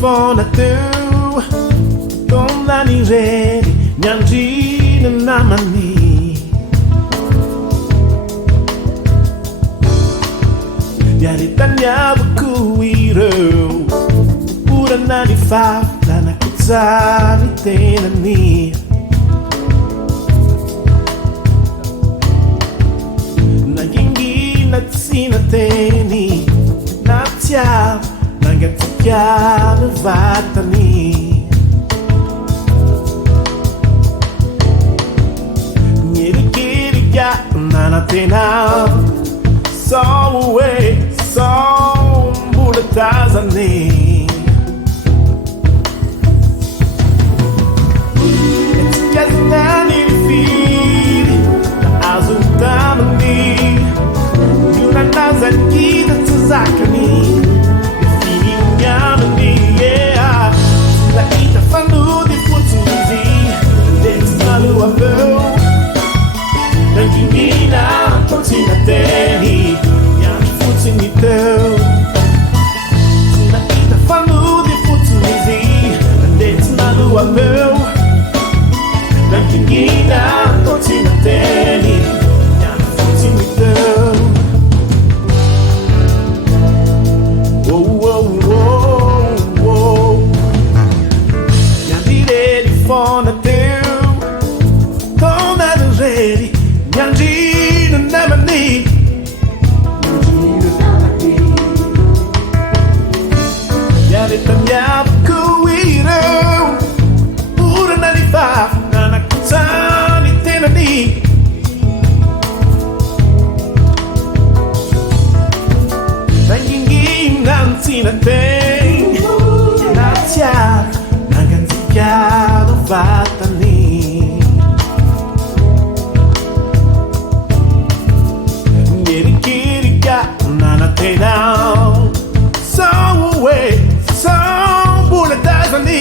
fona teu Tom la Niandry Niandry na namani Yaritanya bukuiro Pura nani fa Lana kutsani tenani Nagingi natsina teni Natia Nangatia vatani Nyerikiriya nanatena So away, so bulatazani It's just nani fili azutani Yuna nazakita tuzakani Fili nyamani, yeah La ita falu di futuzi Dentro malu aveu Nangimina, tontina teni Teu Na ita falu de futurizi Dentro na lua meu Na quinguina Totina teni Nhana futini teu Oh, oh, oh, oh Niandry de fona teu Tona do rei Niandry na namani Yaritanya bukuiro Pura nani fa Nana kutsani tenani Nangingi nantina ten Natia Nangantika vatani Nyerikiriya nanatena So away So bulatazani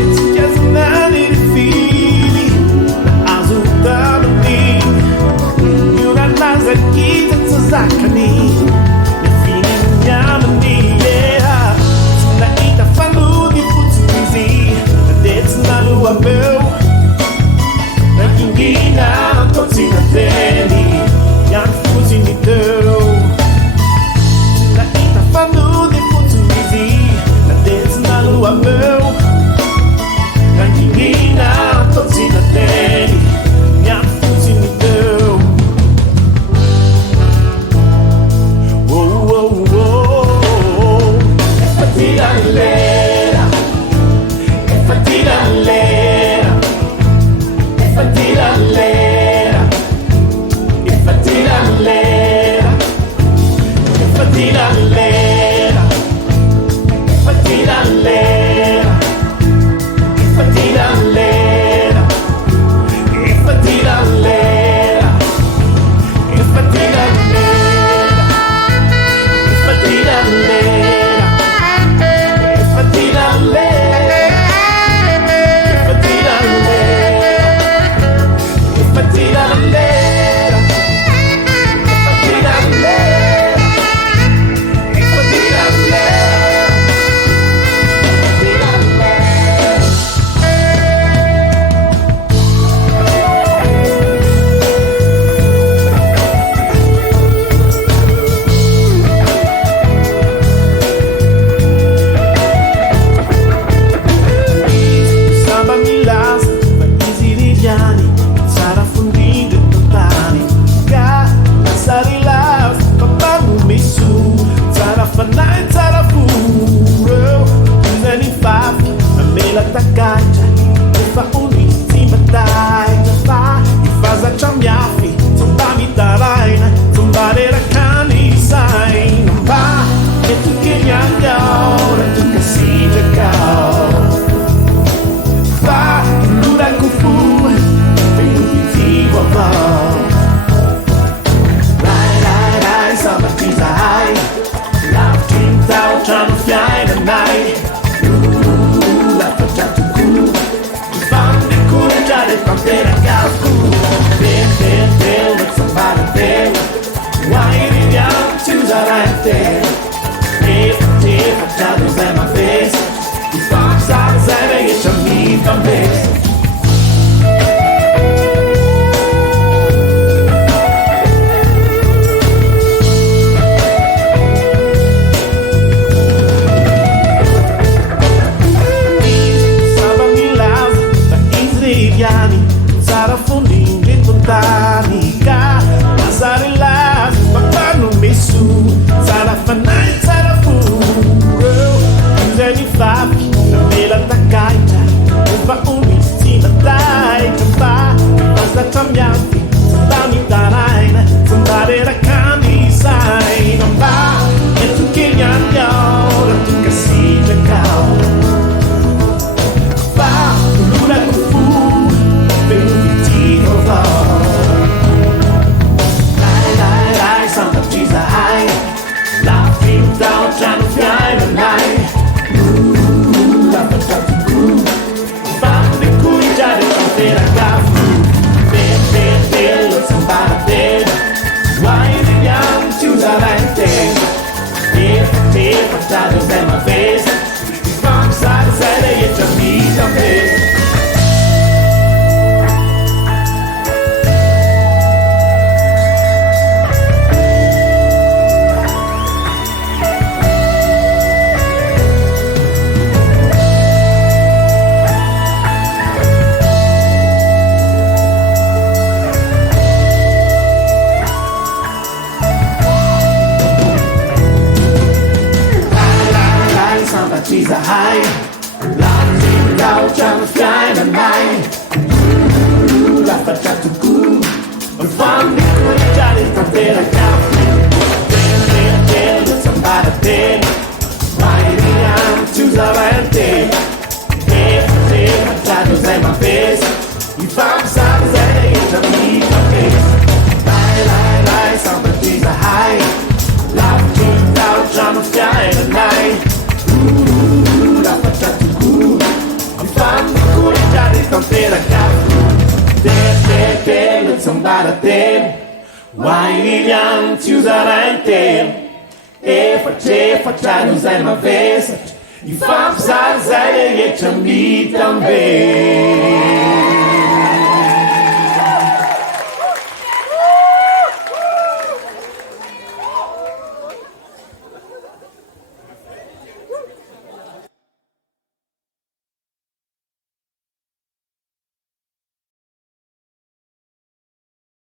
It's just nani fili azutani Yuna nazakita fammi correggiare tante ragazze. Somebody paid. Why didn't choose a vanity? If I try to say my face, if I'm something, it's a me to face. Lie, somebody's a high. Laughing out, trying to sky tonight. Ooh, la faccia tu cool. If I'm cool, it's a tante ragazze. Te, somebody paid. Why didn't choose a vanity? If I try to say my face, if I'm sad, say it to me também.